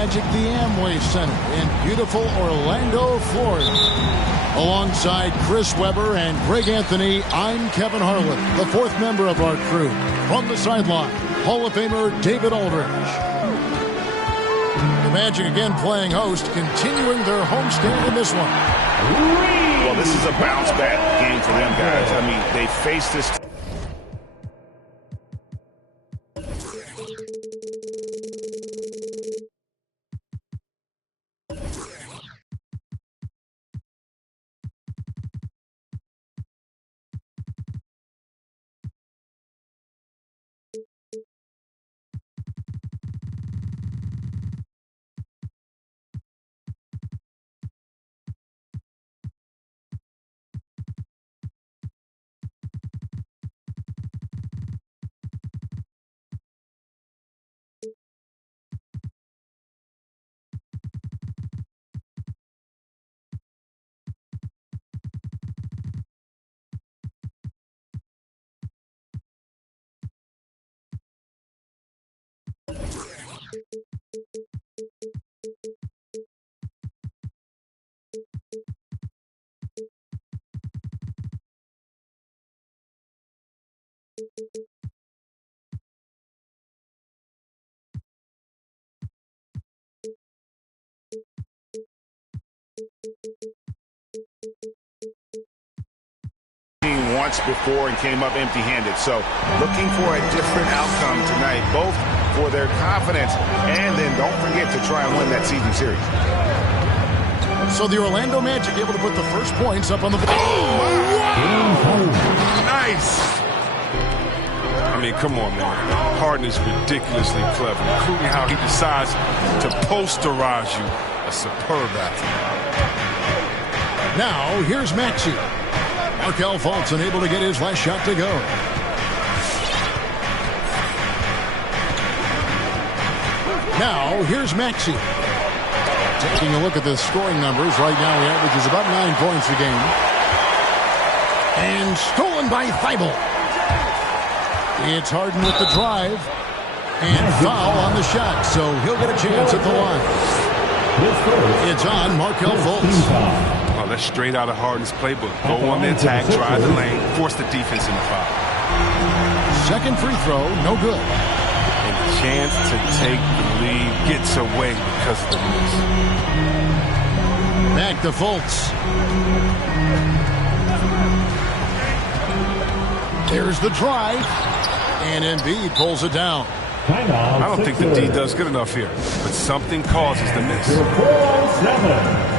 Magic the Amway Center in beautiful Orlando, Florida. Alongside Chris Webber and Greg Anthony, I'm Kevin Harlan, the fourth member of our crew. From the sideline, Hall of Famer David Aldridge. The Magic again playing host, continuing their homestand in this one. Well, this is a bounce-back game for them, guys. I mean, they faced this. Once before and came up empty-handed. So looking for a different outcome tonight, both for their confidence and then don't forget to try and win that season series. So the Orlando Magic able to put the first points up on the board. Nice. I mean, come on, man. Harden is ridiculously clever, including how he decides to posterize you. A superb athlete. Now, here's Maxey. Markelle Fultz unable to get his last shot to go. Now, here's Maxey. Taking a look at the scoring numbers, right now he averages about 9 points a game. And stolen by Thybulle. It's Harden with the drive. And foul on the shot, so he'll get a chance at the line. It's on Markelle Fultz. Oh, that's straight out of Harden's playbook. Go on the attack, drive the lane, force the defense into foul. Second free throw, no good. And the chance to take the lead gets away because of the miss. Back to Fultz. There's the drive. And Embiid pulls it down. I don't think the D does good enough here, but something causes the miss. 4-7.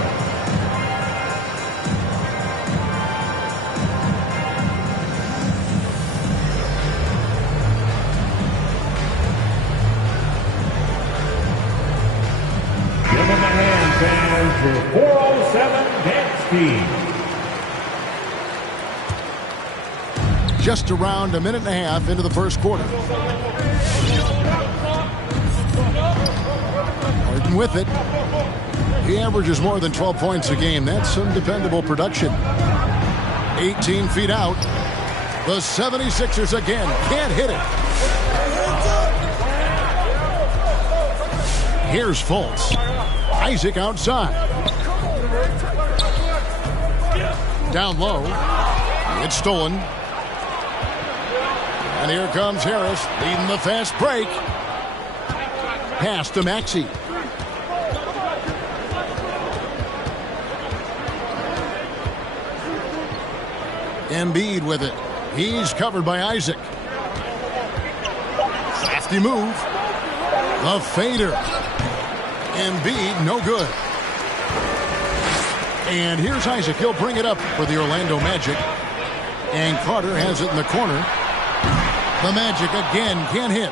For 407 dance team. Just around a minute and a half into the first quarter. Harden with it. He averages more than 12 points a game. That's some dependable production. 18 feet out. The 76ers again can't hit it. Here's Fultz. Isaac outside. Down low. It's stolen. And here comes Harris leading the fast break. Pass to Maxey. Embiid with it. He's covered by Isaac. Crafty move. The fader. Embiid, no good. And here's Isaac. He'll bring it up for the Orlando Magic. And Carter has it in the corner. The Magic again can't hit.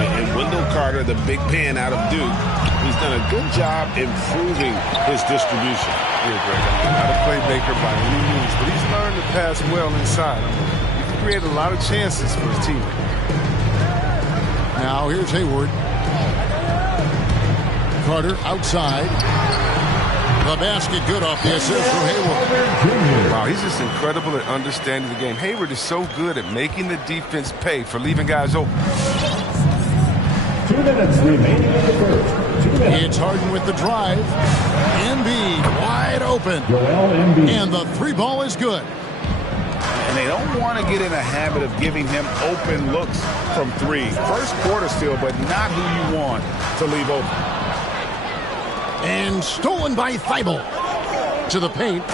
And Wendell Carter, the big man out of Duke, he's done a good job improving his distribution. Yeah, Greg. Not a playmaker by any means, but he's learned to pass well inside. He can create a lot of chances for his team. Now here's Hayward. Carter outside. The basket good off the assist from Hayward. Wow, he's just incredible at understanding the game. Hayward is so good at making the defense pay for leaving guys open. 2 minutes remaining in the first. It's Harden with the drive. Embiid wide open. And the three ball is good. And they don't want to get in a habit of giving him open looks from three. First quarter still, but not who you want to leave open. And stolen by Thibault. To the paint.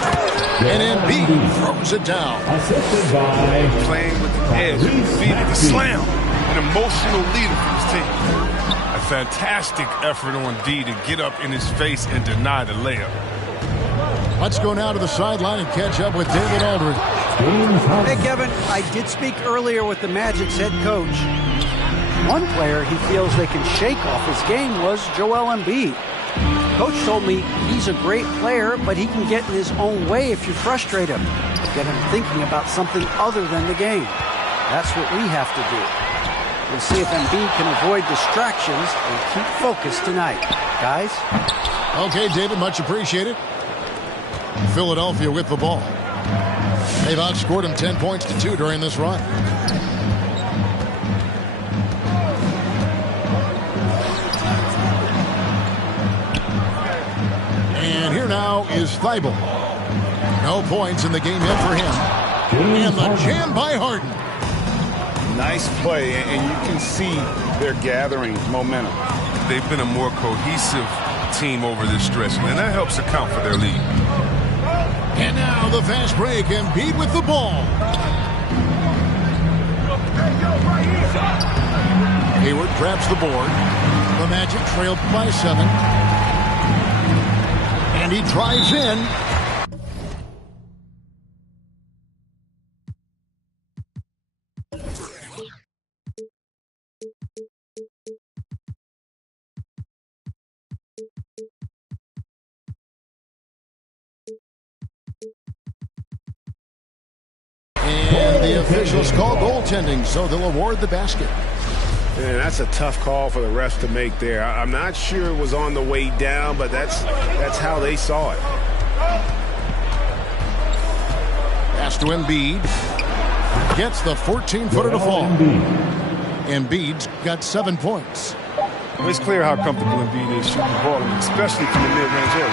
And Embiid throws it down. Assisted by Playing with the edge, feet with the slam. An emotional leader for his team. A fantastic effort on D to get up in his face and deny the layup. Let's go now to the sideline and catch up with David Aldridge. Hey, Kevin, I did speak earlier with the Magic's head coach. One player he feels they can shake off his game was Joel Embiid. Coach told me he's a great player, but he can get in his own way if you frustrate him. Get him thinking about something other than the game. That's what we have to do. We'll see if Embiid can avoid distractions and keep focused tonight. Guys? Okay, David, much appreciated. Philadelphia with the ball. They've outscored him 10 points to 2 during this run. And here now is Thibault. No points in the game yet for him. And the jam by Harden. Nice play, and you can see they're gathering momentum. They've been a more cohesive team over this stretch, and that helps account for their lead. And now the fast break. Embiid with the ball. Hayward grabs the board. The Magic trailed by 7. And he drives in. And the officials call goaltending, so they'll award the basket. And that's a tough call for the refs to make there. I'm not sure it was on the way down, but that's how they saw it. Pass to Embiid. Gets the 14-footer to fall. Embiid's got 7 points. Well, it's clear how comfortable Embiid is shooting the ball, especially from the mid-range area.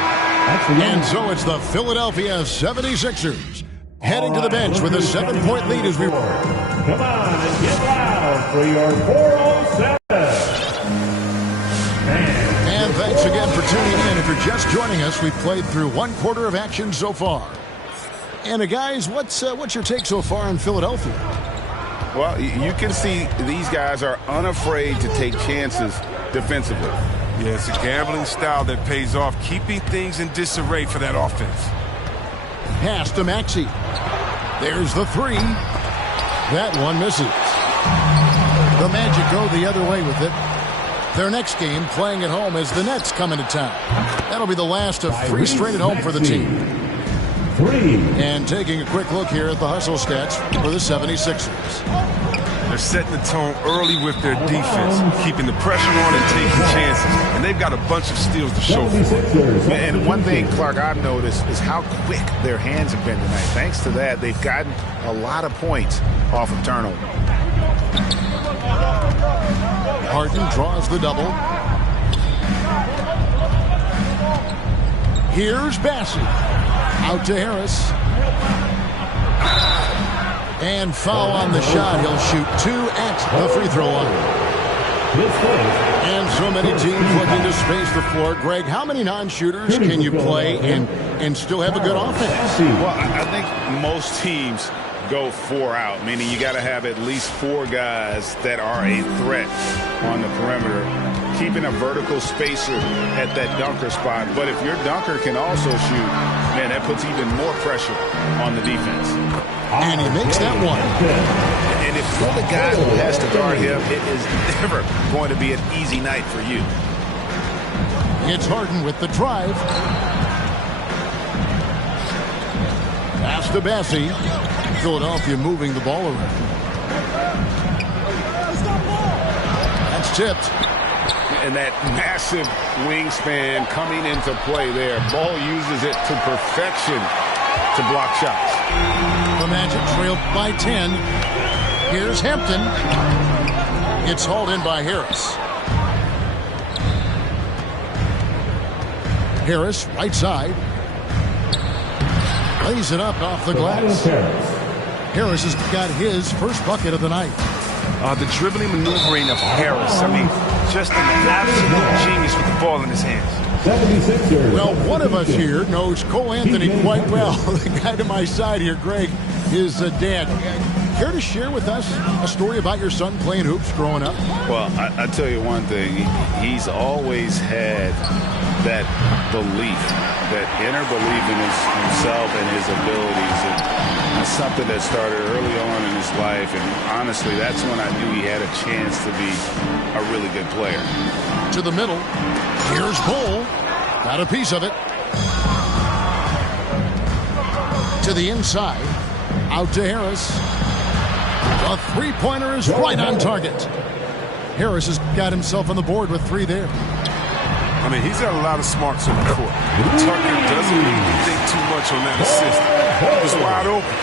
And so it's the Philadelphia 76ers heading to the bench with a 7-point lead as we roll. Come on and get loud for your 407. And thanks again for tuning in. If you're just joining us, we've played through 1 quarter of action so far. And guys, what's your take so far in Philadelphia? Well, you can see these guys are unafraid to take chances defensively. Yeah, it's a gambling style that pays off, keeping things in disarray for that offense. Pass to Maxey. There's the 3. That one misses. The Magic go the other way with it. Their next game playing at home as the Nets come into town. That'll be the last of 3 straight at home for the team. 3. And taking a quick look here at the hustle stats for the 76ers. They're setting the tone early with their defense, keeping the pressure on and taking chances. And they've got a bunch of steals to show for it. And one thing, Clark, I've noticed is how quick their hands have been tonight. Thanks to that, they've gotten a lot of points off of turnover. Harden draws the double. Here's Bassett. Out to Harris. And foul on the shot. He'll shoot 2 at the free throw line. And so many teams looking to space the floor. Greg, how many non-shooters can you play and still have a good offense? Well, I think most teams go 4 out, meaning you got to have at least 4 guys that are a threat on the perimeter, keeping a vertical spacer at that dunker spot. But if your dunker can also shoot, man, that puts even more pressure on the defense. And he makes that one. And if you're the guy who has to guard him, it is never going to be an easy night for you. It's Harden with the drive. Pass to Bassey. Philadelphia moving the ball around. That's tipped. And that massive wingspan coming into play there. Ball uses it to perfection to block shots. The Magic trailed by 10. Here's Hampton. It's hauled in by Harris. Harris, right side. Lays it up off the glass. Harris has got his first bucket of the night. The dribbling maneuvering of Harris. I mean, just an absolute genius with the ball in his hands. Well, one of us here knows Cole Anthony quite well. The guy to my side here, Greg, is dad. Care to share with us a story about your son playing hoops growing up? Well, I tell you one thing. He's always had that belief, that inner belief in himself and his abilities. And that's something that started early on in his life. And honestly, that's when I knew he had a chance to be a really good player. To the middle. Here's Bull. Got a piece of it. To the inside. Out to Harris. A three-pointer is right on target. Harris has got himself on the board with 3 there. I mean, he's got a lot of smarts on the court. Tucker doesn't even think too much on that assist. He was wide open.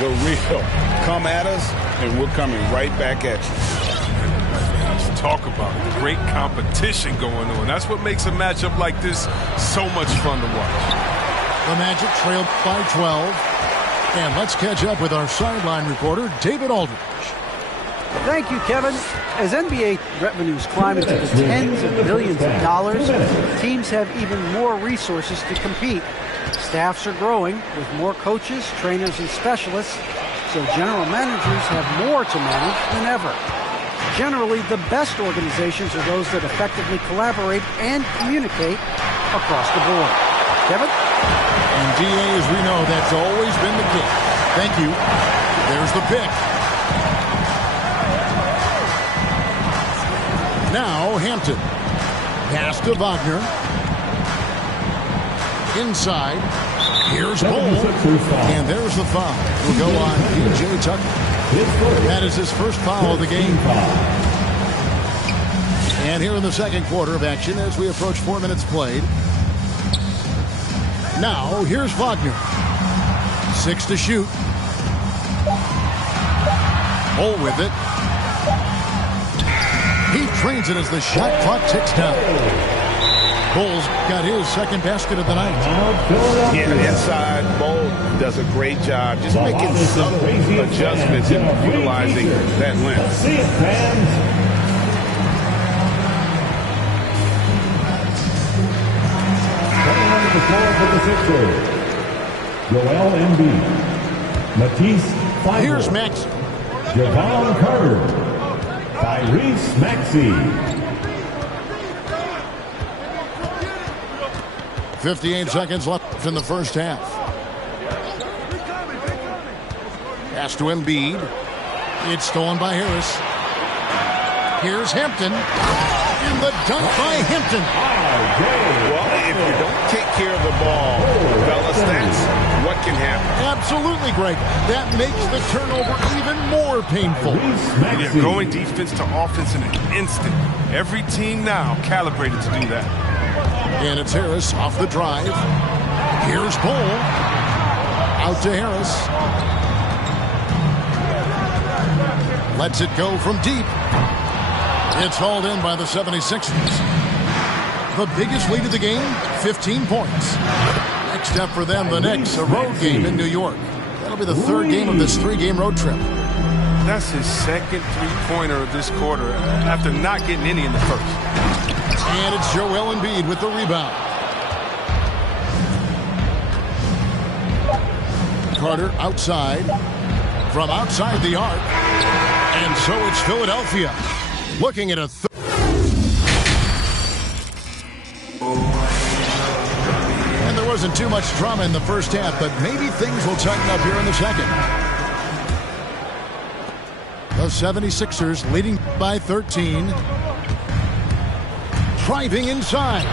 The real come at us, and we're coming right back at you. Let's talk about it. Great competition going on. That's what makes a matchup like this so much fun to watch. The Magic trailed by 12. And let's catch up with our sideline reporter, David Aldridge. Thank you, Kevin. As NBA revenues climb into the tens of billions of dollars, teams have even more resources to compete. Staffs are growing with more coaches, trainers, and specialists, so general managers have more to manage than ever. Generally, the best organizations are those that effectively collaborate and communicate across the board. Kevin? And DA, as we know, that's always been the case. Thank you. There's the pick. Now Hampton. Pass to Wagner. Inside. Here's Bull. And there's the foul. Will go on P.J. Tucker. That is his first foul of the game. And here in the second quarter of action as we approach 4 minutes played. Now, here's Wagner. 6 to shoot. Bull with it. He trains it as the shot clock ticks down. Bull's got his second basket of the night. Yeah, inside, Bull does a great job just making subtle adjustments and utilizing that length. See it, fans. The score for the Sixers, Joel Embiid, Matisse Thybulle. Here's Max. Jevon Carter, Tyrese Maxey. 58 seconds left in the first half. Pass to Embiid. It's stolen by Harris. Here's Hampton. And the dunk by Hampton. Well, if you don't take care of the ball, fellas, that's what can happen. Absolutely, Greg. That makes the turnover even more painful. Yeah, going defense to offense in an instant. Every team now calibrated to do that. And it's Harris off the drive. Here's Bull. Out to Harris. Lets it go from deep. It's hauled in by the 76ers. The biggest lead of the game, 15 points. Next up for them, the Knicks, a road game in New York. That'll be the third game of this 3-game road trip. That's his second three-pointer of this quarter after not getting any in the first. And it's Joel Embiid with the rebound. Carter outside. From outside the arc. And so it's Philadelphia. Looking at a and there wasn't too much drama in the first half, but maybe things will tighten up here in the second. The 76ers leading by 13. Driving inside.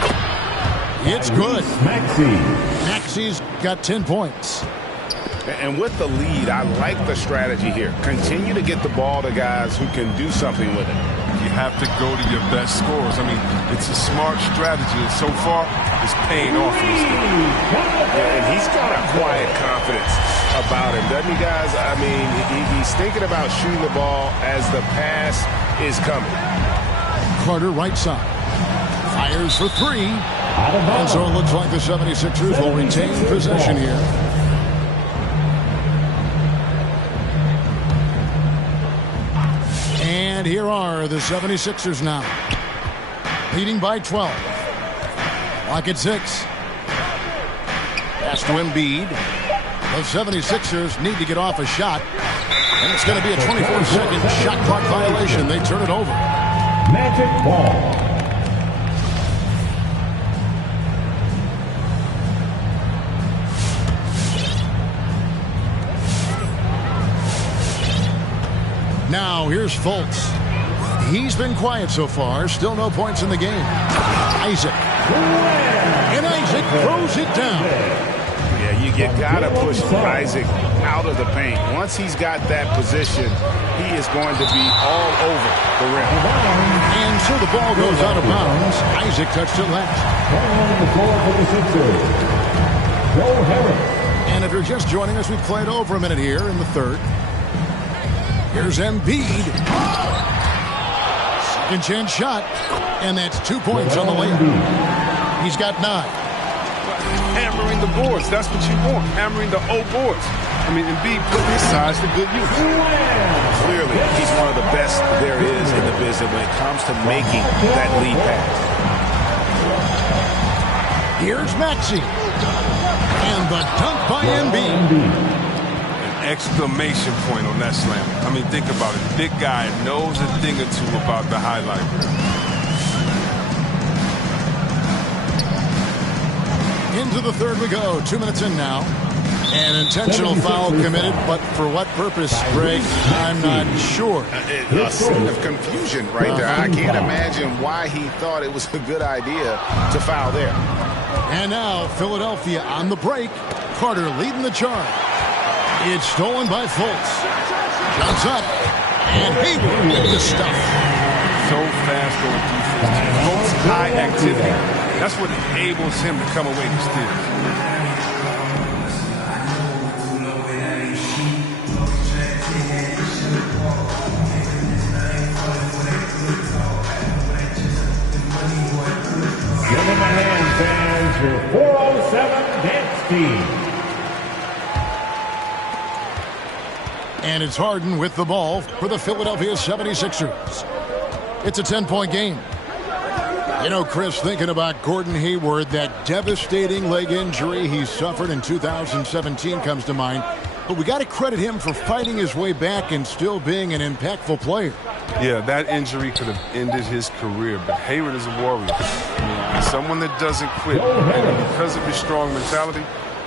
It's good. Maxey's got 10 points. And with the lead, I like the strategy here. Continue to get the ball to guys who can do something with it. You have to go to your best scorers. I mean, it's a smart strategy, and so far, it's paying off in this game. Yeah, and he's got a quiet confidence about him, doesn't he, guys? I mean, he's thinking about shooting the ball as the pass is coming. Carter right side. Fires for 3. And so it looks like the 76ers will retain possession here. And here are the 76ers now. Leading by 12. Clock at 6. Pass to Embiid. The 76ers need to get off a shot. And it's going to be a 24-second shot clock violation. They turn it over. Magic ball. Now here's Fultz. He's been quiet so far. Still no points in the game. Isaac. And Isaac throws it down. Yeah, you got to push Isaac out of the paint. Once he's got that position, he is going to be all over the rim. And so the ball goes out of bounds. Isaac touched it left. On the floor for the Sixers, Joe Harris. And if you're just joining us, we've played over a minute here in the third. Here's Embiid. Second chance shot. And that's 2 points on the layup. He's got 9. Hammering the boards. That's what you want. Hammering the old boards. I mean, Embiid put his size to good use. Clearly, he's one of the best there is in the business when it comes to making that lead pass. Here's Maxey. And the dunk by Embiid. Exclamation point on that slam. I mean, think about it. Big guy knows a thing or two about the highlight reel. Into the third we go. 2 minutes in now. An intentional foul committed, but for what purpose, Greg? I'm not sure. A scene of confusion right there. I can't imagine why he thought it was a good idea to foul there. And now Philadelphia on the break. Carter leading the charge. It's stolen by Fultz. Jumps up. And Hayward with the stuff. So fast on defense. Fultz high activity. That's what enables him to come away with steals. Give them a hand, fans, for 407 Dance Team. And it's Harden with the ball for the Philadelphia 76ers. It's a 10-point game. You know, Chris, thinking about Gordon Hayward, that devastating leg injury he suffered in 2017 comes to mind. But we got to credit him for fighting his way back and still being an impactful player. Yeah, that injury could have ended his career, but Hayward is a warrior. I mean, someone that doesn't quit. And because of his strong mentality,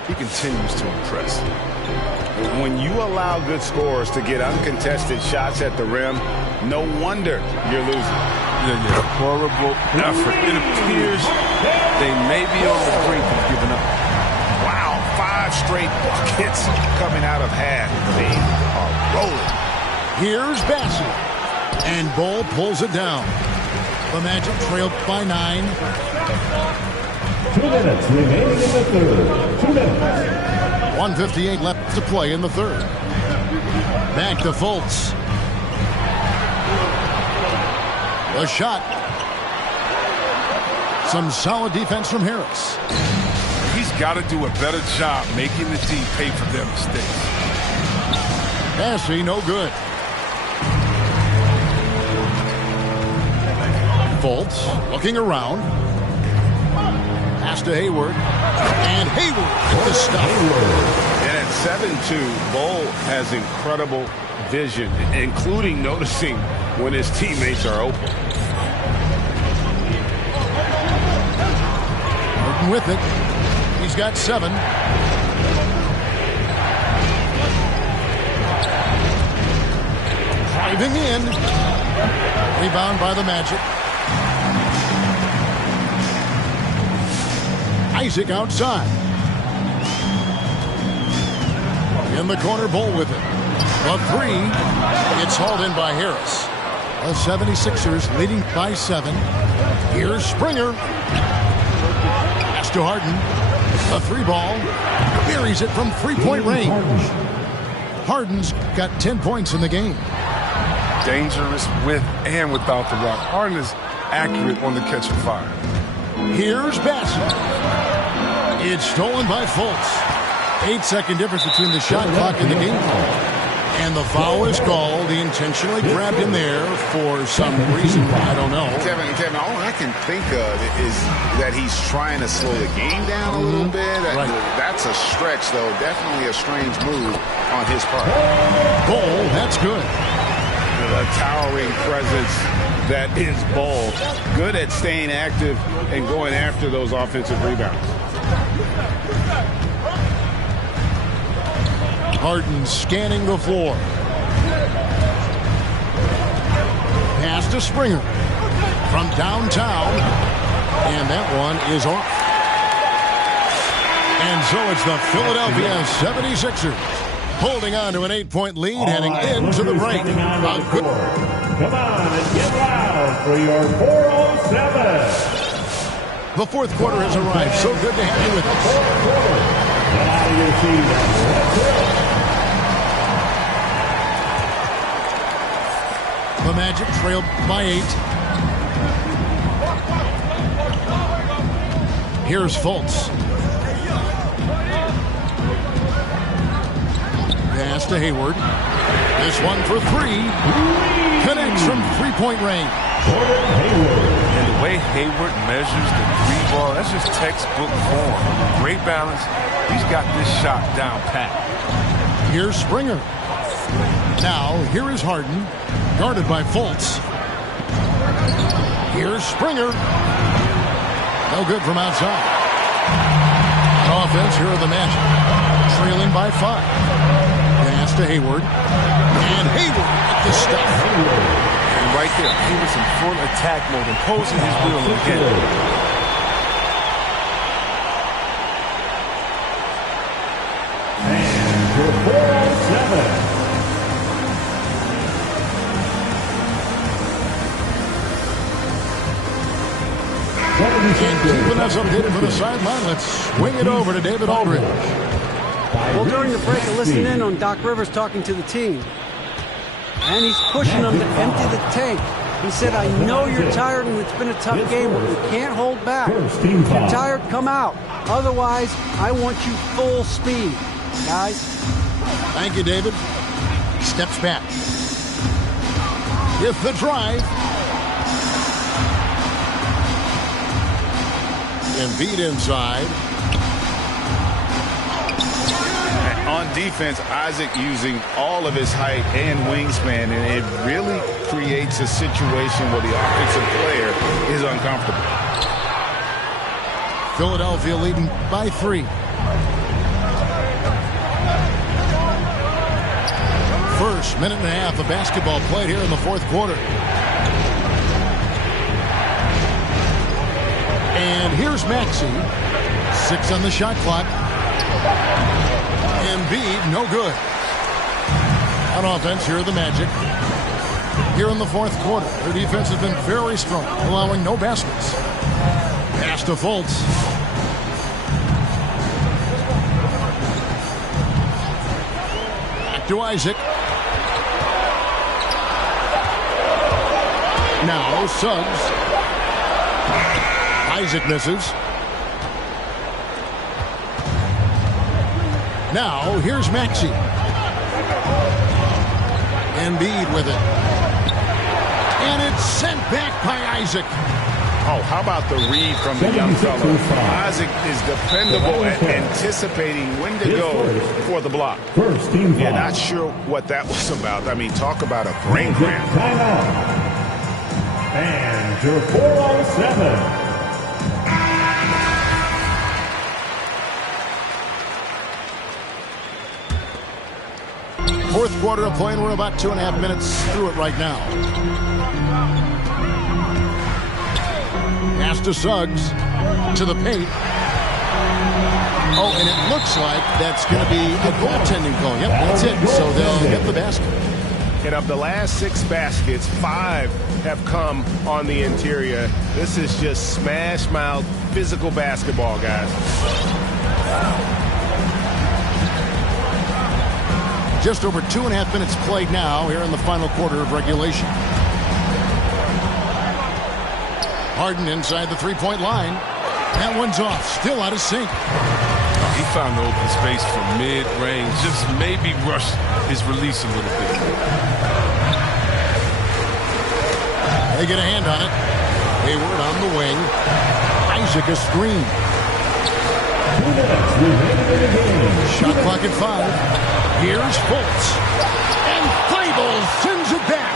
he continues to impress. When you allow good scorers to get uncontested shots at the rim, no wonder you're losing. Yeah. Horrible effort. It appears they may be on the brink of giving up. Wow, 5 straight buckets coming out of half. They are rolling. Here's Bassett. And Ball pulls it down. The Magic trailed by 9. 2 minutes remaining in the third. 2 minutes. 1:58 left to play in the third. Back to Fultz. The shot. Some solid defense from Harris. He's got to do a better job making the D pay for their mistakes. Passing, no good. Fultz looking around. Pass to Hayward. And Hayward with the stuff. And at 7-2, Bol has incredible vision, including noticing when his teammates are open. Working with it. He's got 7. Driving in. Rebound by the Magic. Isaac outside. In the corner, Bol with it. A 3. It's hauled in by Harris. The 76ers leading by 7. Here's Springer. Pass to Harden. A 3 ball. Buries it from 3-point range. Harden's got 10 points in the game. Dangerous with and without the rock. Harden is accurate on the catch and fire. Here's Bassett. It's stolen by Fultz. 8-second difference between the shot clock and the game clock. And the foul is called. He intentionally grabbed him there for some reason. I don't know. Kevin, all I can think of is that he's trying to slow the game down a little bit. Right. That's a stretch, though. Definitely a strange move on his part. Goal, that's good. The towering presence that is Ball. Good at staying active and going after those offensive rebounds. Harden scanning the floor. Pass to Springer from downtown. And that one is off. And so it's the Philadelphia 76ers holding on to an 8-point lead heading into the break. Come on and get loud for your 407. The fourth quarter has arrived. So good to have you with us. Get out of your seat. The Magic trailed by 8. Here's Fultz. Pass to Hayward. This one for 3. Connects from three-point range. And the way Hayward measures the 3-ball, that's just textbook form. Great balance. He's got this shot down pat. Here's Springer. Now, here is Harden, guarded by Fultz. Here's Springer. No good from outside. On offense, here are the Magic. Trailing by 5. Pass to Hayward. And Hayward at the stuff. And right there, Hayward's in full attack mode, imposing his will again. And your 407. And keeping us updated from the sideline, let's swing it over to David Aldridge. Well, during the break, I listened in on Doc Rivers talking to the team. And he's pushing them to empty the tank. He said, I know you're tired and it's been a tough game, but we can't hold back. If you're tired, come out. Otherwise, I want you full speed, guys. Thank you, David. Steps back. With the drive. Embiid inside. On defense, Isaac using all of his height and wingspan, and it really creates a situation where the offensive player is uncomfortable. Philadelphia leading by 3. First minute and a half of basketball played here in the fourth quarter. And here's Maxey. 6 on the shot clock. Embiid, no good. On offense, here are the Magic. Here in the fourth quarter, their defense has been very strong, allowing no baskets. Pass to Fultz. Back to Isaac. Now Suggs. Isaac misses. Now, here's Maxey. Embiid with it. And it's sent back by Isaac. Oh, how about the read from the young fellow? Isaac is dependable at anticipating when to go for the block. First team foul. Yeah, not sure what that was about. I mean, talk about a brain cramp. Timeout. And your 407. Fourth quarter of play, and we're about 2.5 minutes through it right now. Pass to Suggs. To the paint. Oh, and it looks like that's going to be a goaltending call. Yep, that's it. So they'll get the basket. And of the last 6 baskets, 5 have come on the interior. This is just smash mouth physical basketball, guys. Just over 2.5 minutes played now here in the final quarter of regulation. Harden inside the three-point line. That one's off. Still out of sync. He found the open space from mid-range. Just maybe rush his release a little bit. They get a hand on it. Hayward on the wing. Isaac a screen. Shot clock at 5. Here's Fultz. And Thybulle sends it back.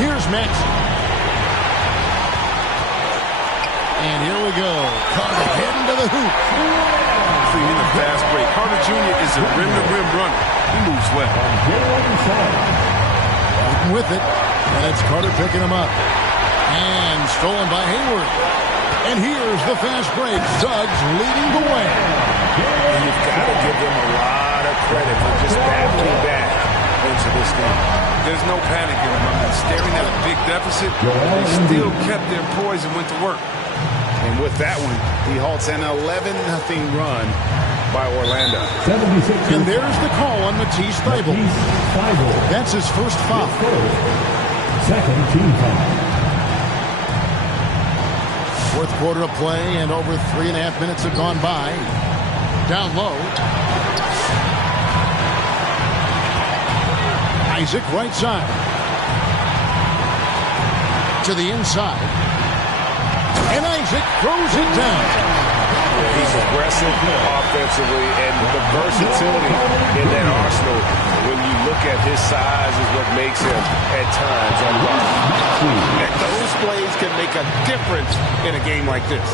Here's Maxey. And here we go. Carter heading to the hoop. In the fast break. Carter Jr. is a rim-to-rim runner. He moves well. With it. And it's Carter picking him up. And stolen by Hayward. And here's the fast break. Suggs leading the way. And you've got to give them a lot of credit for just battling back into this game. There's no panic in them. I mean, staring at a big deficit, they still kept their poise and went to work. And with that one, he halts an 11-0 run by Orlando. And there's the call on Matisse Thybulle. That's his first foul. Second team foul. Fourth quarter of play, and over 3.5 minutes have gone by. Down low. Isaac right side. To the inside. And Isaac throws it down. He's aggressive offensively, and the versatility in that arsenal, when you look at his size, is what makes him at times unguardable. And those plays can make a difference in a game like this.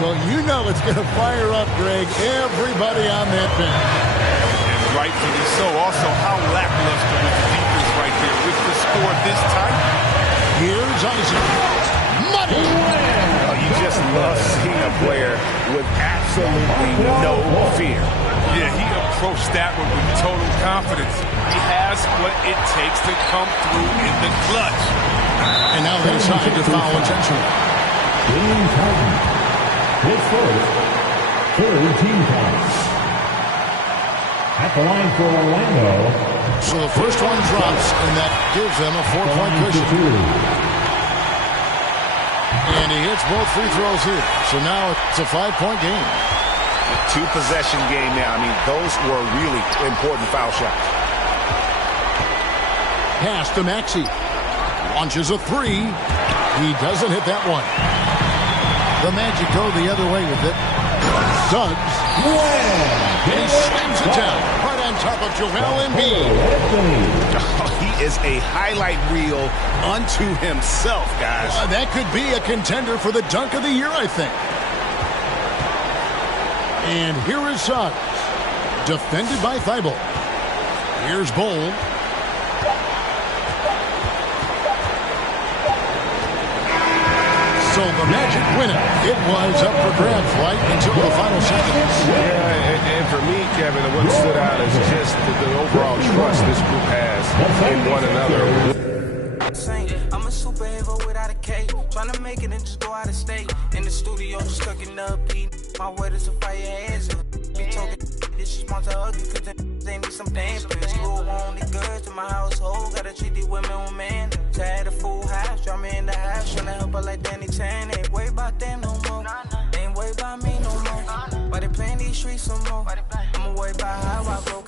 Well, you know it's going to fire up, Greg, everybody on that bench. And rightfully so. Also, how lackluster was the defense right there with the score this tight. Here's Isaac. Money! You just love seeing a player with absolutely no fear. Yeah, he approached that one with total confidence. He has what it takes to come through in the clutch. And now they decide to foul intentionally. James Harden. His first, third team foul. At the line for Orlando. So the first one drops, and that gives them a 4-point cushion. And he hits both free throws here. So now it's a 5-point game. Two-possession game now. I mean, those were really important foul shots. Pass to Maxey. Launches a three. He doesn't hit that one. The Magic go the other way with it. Suggs. And he slams it down right on top of Joel Embiid. He is a highlight reel unto himself, guys. That could be a contender for the dunk of the year, I think. And here is Suggs. Defended by Thybulle. Here's Bull. So the Magic win it. It was up for grabs right until the final seconds. Yeah, and for me, Kevin, what stood out is just the overall trust this group has in one another. I'm a superhero without a cape. Trying to make it and just go out of state. In the studio, just cooking up beat. My word is to fire ass. Be talking this is monster ugly, cause they need some dampers. Rule only good to my household. Gotta treat these women with man. So I had a full house, draw me in the house. Trying to help her like Danny Tan. Ain't worry about them no more. Ain't worry about me no more. Why they playing these streets some more? I'ma worry about how I grow.